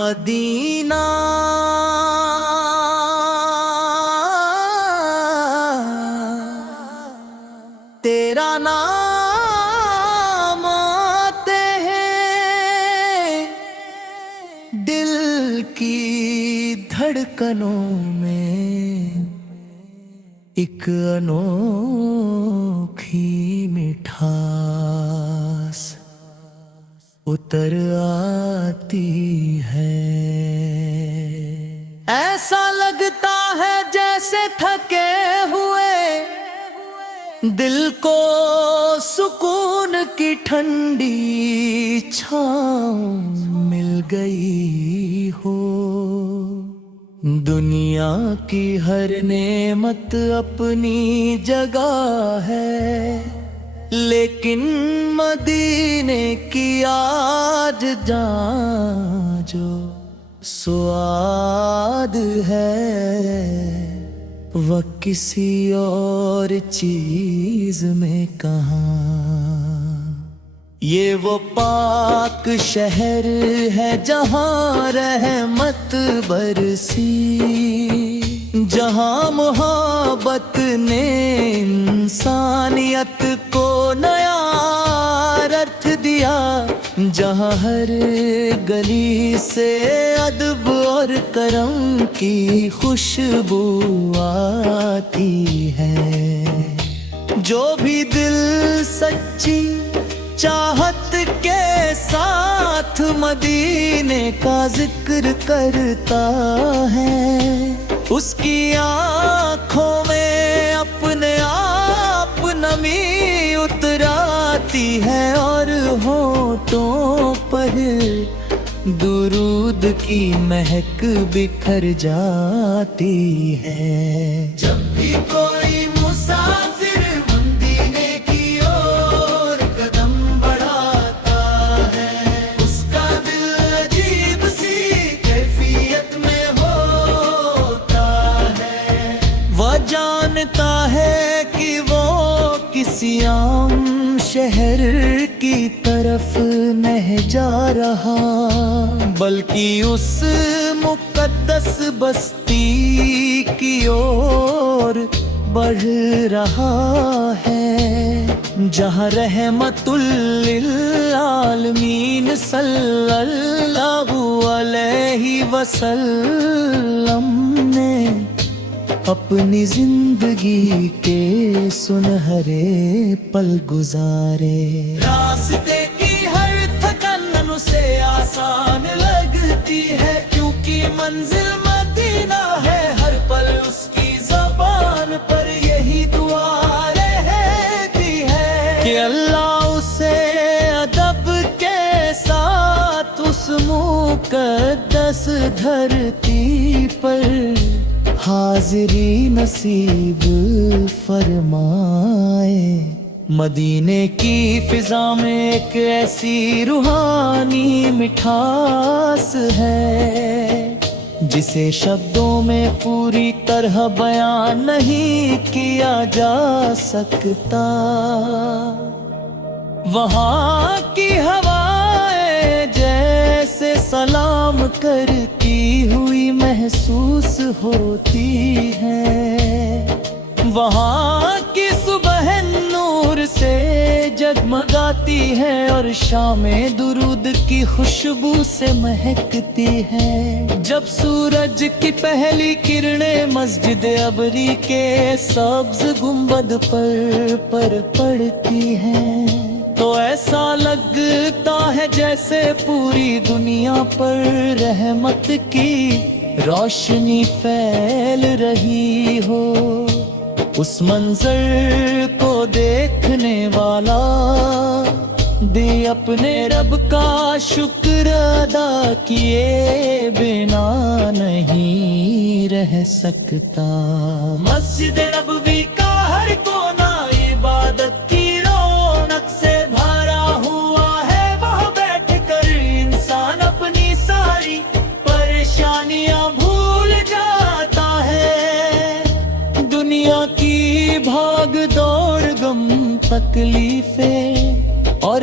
مدینہ تیرا نام آتے ہیں دل کی دھڑکنوں میں، ایک انوکھی مٹھاس اتر آتی ہے۔ ایسا لگتا ہے جیسے تھکے ہوئے دل کو سکون کی ٹھنڈی چھاؤں مل گئی ہو۔ دنیا کی ہر نعمت اپنی جگہ ہے، لیکن مدینے کی آج جان جو سواد ہے وہ کسی اور چیز میں کہاں۔ یہ وہ پاک شہر ہے جہاں رحمت برسی، جہاں محبت نے انسانیت کو نیا ارتھ دیا، جہاں ہر گلی سے ادب اور کرم کی خوشبو آتی ہے۔ جو بھی دل سچی چاہت کے ساتھ مدینے کا ذکر کرتا ہے، اس کی آنکھوں میں اپنے آپ نمی اتر آتی ہے، اور ہونٹوں پر درود کی مہک بکھر جاتی ہے۔ جب بھی کوئی مسافر مدینے کی اور قدم بڑھاتا ہے، اس کا دل عجیب سی کیفیت میں ہوتا ہے۔ وہ جانتا ہے کہ وہ کسی عام شہر کی طرف نہیں جا رہا، بلکہ اس مقدس بستی کی اور بڑھ رہا ہے، جہاں رحمت للعالمین صلی اللہ علیہ وسلم نے اپنی زندگی کے سنہرے پل گزارے۔ راستے کی ہر تھکن اسے آسان لگتی ہے، کیونکہ منزل مدینہ ہے۔ ہر پل اس کی زبان پر یہی دعا رہتی ہے کہ اللہ اسے ادب کے ساتھ اس مقدس دھرتی پر حاضری نصیب فرمائے۔ مدینے کی فضا میں ایک ایسی روحانی مٹھاس ہے جسے شبدوں میں پوری طرح بیان نہیں کیا جا سکتا۔ وہاں کی ہوائیں جیسے سلام کرتی ہوئی محسوس ہوتی ہے، وہاں کی صبح نور سے جگمگاتی ہے اور شام درود کی خوشبو سے مہکتی ہے۔ جب سورج کی پہلی کرنیں مسجد عبری کے سبز گنبد پر پڑتی ہیں، تو ایسا لگتا ہے جیسے پوری دنیا پر رحمت کی روشنی پھیل رہی ہو۔ اس منظر کو دیکھنے والا دے اپنے رب کا شکر ادا کیے بنا نہیں رہ سکتا۔ مسجد نبوی کا ہر کونا عبادت کی رونق سے بھرا ہوا ہے، وہاں بیٹھ کر انسان اپنی ساری پریشانیاں بھول جاتا ہے۔ دنیا کی بھاگ دوڑ غم تکلیفیں اور